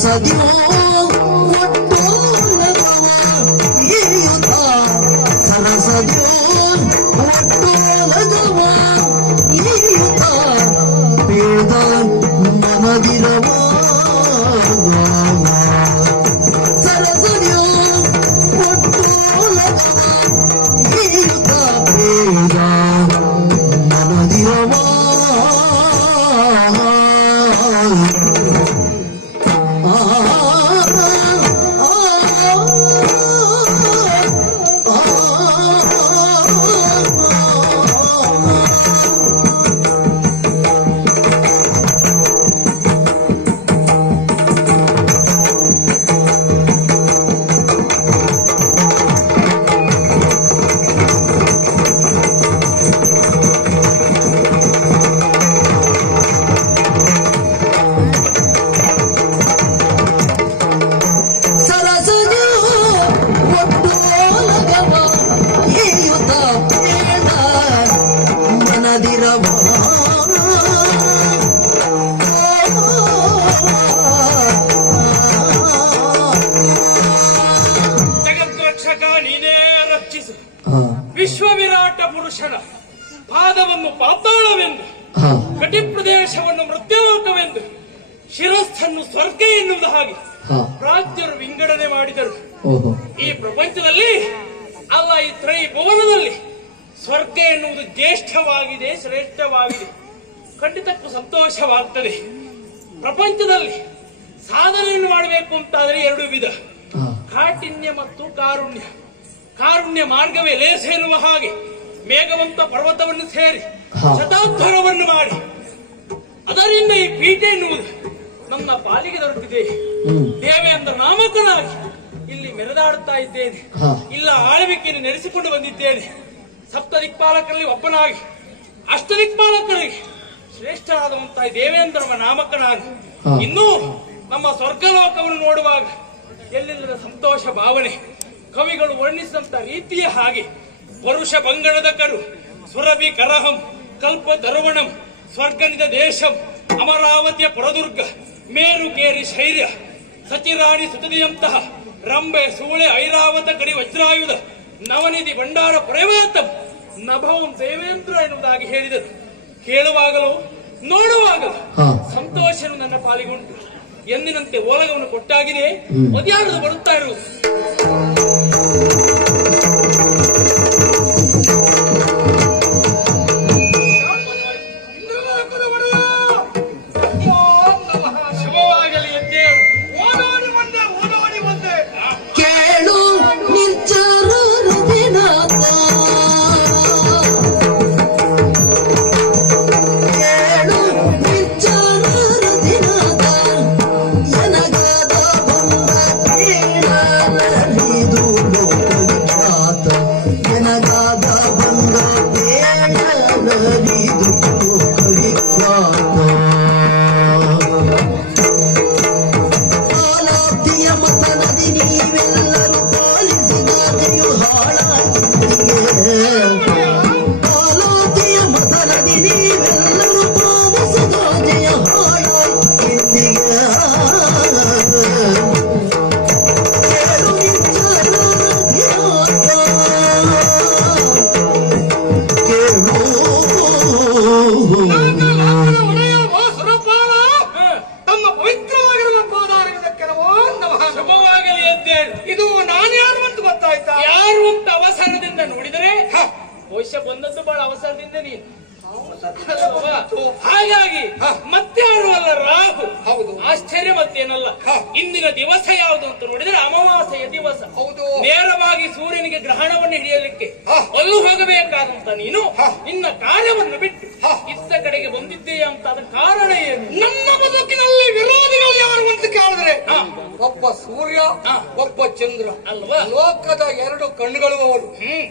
gracias a Dios. ಪ್ರದೇಶವನ್ನು ಮೃತ್ಯುಲೋಕವೆಂದು ಶಿರಸ್ಥನ್ನು ಸ್ವರ್ಗ ಎನ್ನುವುದು ಹಾಗೆ ಪ್ರಾಚ್ಯರು ವಿಂಗಡಣೆ ಮಾಡಿದರು. ಈ ಪ್ರಪಂಚದಲ್ಲಿ ಅಲ್ಲ ಈ ತ್ರೈ ಭುವನದಲ್ಲಿ ಸ್ವರ್ಗ ಎನ್ನುವುದು ಜ್ಯೇಷ್ಠವಾಗಿದೆ ಶ್ರೇಷ್ಠವಾಗಿದೆ. ಖಂಡಿತಕ್ಕೂ ಸಂತೋಷವಾಗ್ತದೆ. ಪ್ರಪಂಚದಲ್ಲಿ ಸಾಧನೆಯನ್ನು ಮಾಡಬೇಕು ಅಂತಾದರೆ ಎರಡು ವಿಧ. ಕಾಠಿಣ್ಯ ಮತ್ತು ಕಾರುಣ್ಯ. ಕಾರುಣ್ಯ ಮಾರ್ಗವೇ ಲೇಸ ಎನ್ನುವ ಹಾಗೆ ಮೇಘವಂತ ಪರ್ವತವನ್ನು ಸೇರಿ. ಶತಾಧ್ವರವನ್ನು ಮಾಡಿ ಪೀಠ ಎನ್ನುವುದು ನಮ್ಮ ಪಾಲಿಗೆ ದೊರಕಿದೆ. ದೇವೆ ದೇವೇಂದ್ರ ನಾಮಕನಾಗಿ ಇಲ್ಲಿ ಮೆರೆದಾಡುತ್ತಾ ಇದ್ದೇನೆ. ಇಲ್ಲ ಆಳ್ವಿಕೆಯನ್ನು ನಡೆಸಿಕೊಂಡು ಬಂದಿದ್ದೇನೆ. ಸಪ್ತ ದಿಕ್ಪಾಲಕರಲ್ಲಿ ಒಬ್ಬನಾಗಿ ಅಷ್ಟ ದಿಕ್ಪಾಲಕರಿಗೆ ಶ್ರೇಷ್ಠರಾದಂತಹ ಈ ನಾಮಕನಾಗಿ. ನಾಮಕ ನಾನು ಇನ್ನೂ ನಮ್ಮ ಸ್ವರ್ಗಲೋಕವನ್ನು ನೋಡುವಾಗ ಎಲ್ಲಿಲ್ಲದ ಸಂತೋಷ ಭಾವನೆ ಕವಿಗಳು ವರ್ಣಿಸಿದಂತ ರೀತಿಯ ಹಾಗೆ ಪರುಷ ಬಂಗಣದ ಕರು ಸುರಭಿ ಕರಹಂ ಕಲ್ಪ ದರುವಣಂ ಸ್ವರ್ಗನಿದ ದೇಶಂ ಅಮರಾವತಿಯ ಪುರದುರ್ಗ ಮೇರುಕೇರಿ ಶೈರ್ಯ ಸಚಿರಾಣಿ ಸುತದಿಯಂತಹ ರಂಬೆ ಸೂಳೆ ಐರಾವತ ಕಡಿ ವಜ್ರಾಯುಧ ನವನಿಧಿ ಭಂಡಾರ ಪ್ರವೇತಂ ನಭವಂ ದೇವೇಂದ್ರ ಎನ್ನುವುದಾಗಿ ಹೇಳಿದರು. ಕೇಳುವಾಗಲೂ ನೋಡುವಾಗಲೂ. ಸಂತೋಷನು ನನ್ನ ಪಾಲಿಗೊಂಡು ಎಂದಿನಂತೆ ಓಲಗವನ್ನು ಕೊಟ್ಟಾಗಿದೆ ಮಧ್ಯಾಹ್ನದ ಬರುತ್ತಾ ಇರುವುದು. ಇದು ನಾನು ಯಾರು ಅಂತ ಗೊತ್ತಾಯ್ತಾ ಯಾರು ಅಂತ ಅವಸರದಿಂದ ನೋಡಿದರೆ ಬಹುಶಃ ಬಂದದ್ದು ಬಹಳ ಅವಸರದಿಂದ ನೀನು ಹಾಗಾಗಿ ಯಾರು ಅಲ್ಲ ರಾಹು ಹೌದು. ಆಶ್ಚರ್ಯ ಮತ್ತೇನಲ್ಲ. ಇಂದಿನ ದಿವಸ ಯಾವುದು ಅಂತ ನೋಡಿದ್ರೆ ಅಮಾವಾಸ್ಯೆಯ ದಿವಸ ಹೌದು. ನೇರವಾಗಿ ಸೂರ್ಯನಿಗೆ ಗ್ರಹಣವನ್ನು ಹಿಡಿಯಲಿಕ್ಕೆ ಅಲ್ಲು ಹೋಗಬೇಕಾದಂತ ನೀನು. ನಿನ್ನ ಕಾರ್ಯವನ್ನು ಬಿಟ್ಟು. ಇತ್ತ ಕಡೆಗೆ ಬಂದಿದ್ದೀಯ ಅಂತ ಕಾರಣ ಏನು ನಮ್ಮ ಬದುಕಿನಲ್ಲಿ ವಿರೋಧಿಗಳು ಯಾರು. ಒಬ್ಬ ಸೂರ್ಯ. ಒಬ್ಬ ಚಂದ್ರ ಅಲ್ವಾ? ಲೋಕದ ಎರಡು ಕಣ್ಣುಗಳು ಅವರು.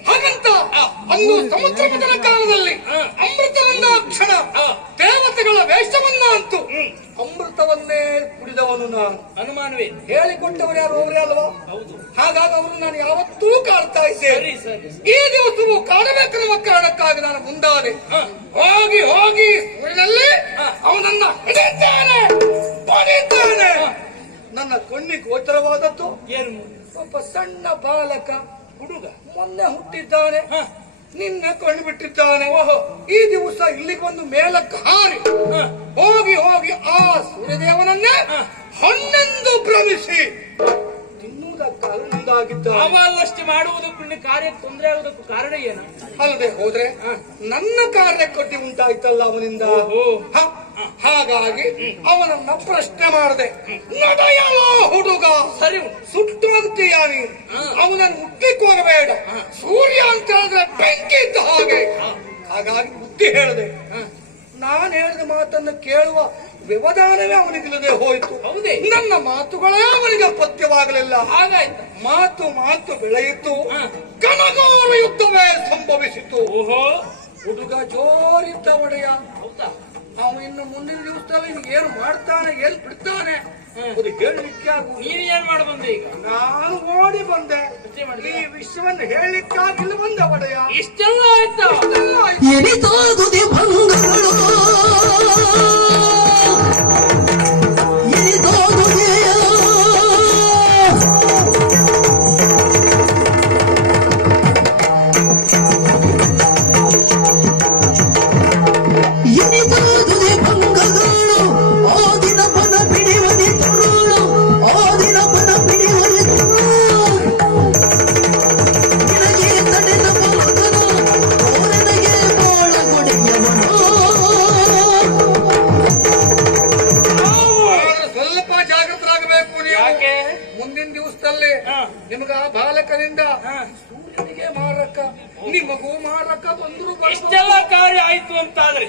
ಹಾಗಂತ ಅಂದು ಸಮುದ್ರ ಮಥನ ಕಾಲದಲ್ಲಿ. ಅಮೃತವನ್ನ ಕ್ಷಣ. ದೇವತೆಗಳ ವೇಷವನ್ನ ಅಂತೂ ಅಮೃತವನ್ನೇ ಕುಡಿದವನು ನಾನು ಅನುಮಾನವೇ ಹೇಳಿಕೊಟ್ಟವರು ಯಾರು ಅವರೇ ಅಲ್ವಾ ಹೌದು ಹಾಗಾಗಿ ಅವರು ನಾನು ಯಾವತ್ತೂ ಕಾಡ್ತಾ ಇದ್ದೇನೆ ಈ ದಿವಸವು ಕಾಡಬೇಕೆನ್ನುವ ಕಾರಣಕ್ಕಾಗಿ ನಾನು ಮುಂದಾದೆ. ಹೋಗಿ ಹೋಗಿ. ಅವನನ್ನ ಹಿಡಿದಿದ್ದಾನೆ ಹೊಡಿತಾನೆ ನನ್ನ ಕಣ್ಣಿಗೆ ಗೋಚರವಾದದ್ದು? ಏನು? ಒಬ್ಬ ಸಣ್ಣ ಬಾಲಕ ಹುಡುಗ ಮೊನ್ನೆ ಹುಟ್ಟಿದ್ದಾನೆ. ನಿನ್ನ ನಿನ್ನೆ ಕಣ್ಣು ಬಿಟ್ಟಿದ್ದಾನೆ ಓಹೋ. ಈ ದಿವಸ ಇಲ್ಲಿಗೆ ಒಂದು ಮೇಲಕ್ಕೆ ಹಾರಿ. ಹೋಗಿ ಹೋಗಿ ಆ ಸೂರ್ಯದೇವನನ್ನೇ ಹನ್ನೊಂದು ಹಣ್ಣೆಂದು ಭ್ರಮಿಸಿ ಅವಲ್ಲಷ್ಟು ಮಾಡುವುದಕ್ಕೂ ನಿನ್ನ ಕಾರ್ಯಕ್ಕೆ ತೊಂದರೆ ಆಗುವುದಕ್ಕೂ ಕಾರಣ ಏನು? ಅಲ್ಲದೆ ಹೋದ್ರೆ ನನ್ನ ಕಾರ್ಯ ಕೊಟ್ಟಿ ಉಂಟಾಯ್ತಲ್ಲ ಅವನಿಂದ. ಹಾಗಾಗಿ ಅವನನ್ನ ಪ್ರಶ್ನೆ ಮಾಡಿದೆ ನಡೆಯಲ್ಲ ಹುಡುಗ? ಸರಿ. ಸುಟ್ಟು ಹೋಗ್ತೀಯ ನೀನು? ಅವನನ್ನು ಮುಟ್ಟಿಕ್ ಹೋಗಬೇಡ. ಸೂರ್ಯ ಅಂತ ಹೇಳಿದ್ರೆ ಬೆಂಕಿ ಇದ್ದ ಹಾಗೆ. ಹಾಗಾಗಿ ಬುದ್ಧಿ ಹೇಳಿದೆ ನಾನು ಹೇಳಿದ ಮಾತನ್ನು ಕೇಳುವ ವ್ಯವಧಾನವೇ ಅವನಿಗಿಲ್ಲದೆ ಹೋಯಿತು. ಹೌದೇ? ನನ್ನ ಮಾತುಗಳೇ ಅವನಿಗೆ ಪಥ್ಯವಾಗಲಿಲ್ಲ ಹಾಗಾಯ್ತು. ಮಾತು ಮಾತು ಬೆಳೆಯಿತು. ಕನಗೋಲ ಯುದ್ಧವೇ ಸಂಭವಿಸಿತು. ಓಹೋ. ಹುಡುಗ ಜೋರಿದ್ದ ಒಡೆಯ. ಹೌದಾ? ಅವ ಇನ್ನು ಮುಂದಿನ ದಿವಸದಲ್ಲಿ ಏನು ಮಾಡ್ತಾನೆ ಎಲ್ಲಿ ಬಿಡ್ತಾನೆ. ಅದು ಹೇಳಲಿಕ್ಕೆ. ನೀನು ಏನ್ ಮಾಡಿ ಬಂದೆ ಈಗ ನಾನು ಓಡಿ ಬಂದೆ? ಈ ವಿಷಯವನ್ನು ಹೇಳಲಿಕ್ಕಾಗಿಲ್ಲ ಬಂದ ಒಡೆಯ ಇಷ್ಟೆಲ್ಲ ಆಯ್ತಾ ದಿವಸದಲ್ಲಿ. ನಿಮಗ ಆ ಬಾಲಕನಿಂದ. ಸೂರ್ಯನಿಗೆ ಮಾರಕ ನಿಮಗೂ ಮಾರಕ ಬಂದ್ರು. ಇಷ್ಟೆಲ್ಲ ಕಾರ್ಯ ಆಯ್ತು ಅಂತಾದ್ರೆ.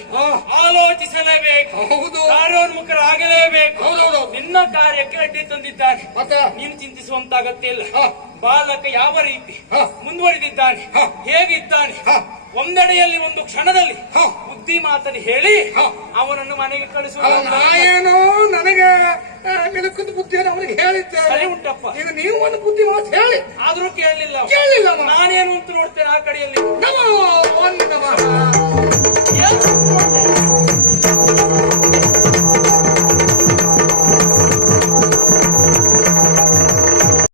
ಆಲೋಚಿಸಲೇಬೇಕು ಹೌದು ಕಾರ್ಯೋನ್ಮುಖರಾಗಲೇಬೇಕು ಹೌದೌದು ನಿನ್ನ ಕಾರ್ಯಕ್ಕೆ ಅಡ್ಡಿ ತಂದಿದ್ದಾನೆ ಮತ್ತೆ ನೀನು ಚಿಂತಿಸುವಂತ ಅಗತ್ಯ ಇಲ್ಲ. ಬಾಲಕ ಯಾವ ರೀತಿ. ಮುಂದುವರಿದಿದ್ದಾನೆ ಹೇಗಿದ್ದಾನೆ ಒಂದಡೆಯಲ್ಲಿ ಒಂದು ಕ್ಷಣದಲ್ಲಿ. ಬುದ್ಧಿ ಮಾತನ್ನು ಹೇಳಿ. ಅವನನ್ನು ಮನೆಗೆ ಕಳಿಸುವ ನಾ ಏನೋ ನನಗೆ ಮಿಲುಕದ ಬುದ್ಧಿಯನ್ನು ಅವನಿಗೆ ಹೇಳಿದ್ದೆ. ಸರಿ ಉಂಟಪ್ಪ. ಈಗ ನೀವು ಒಂದು ಬುದ್ಧಿ ಮಾತು ಹೇಳಿ. ಆದ್ರೂ ಕೇಳಲಿಲ್ಲ. ಕೇಳಲಿಲ್ಲ ನಾನೇನು ಅಂತ ನೋಡ್ತೇನೆ ಆ ಕಡೆಯಲ್ಲಿ? ನಮೋ ನಮಃ.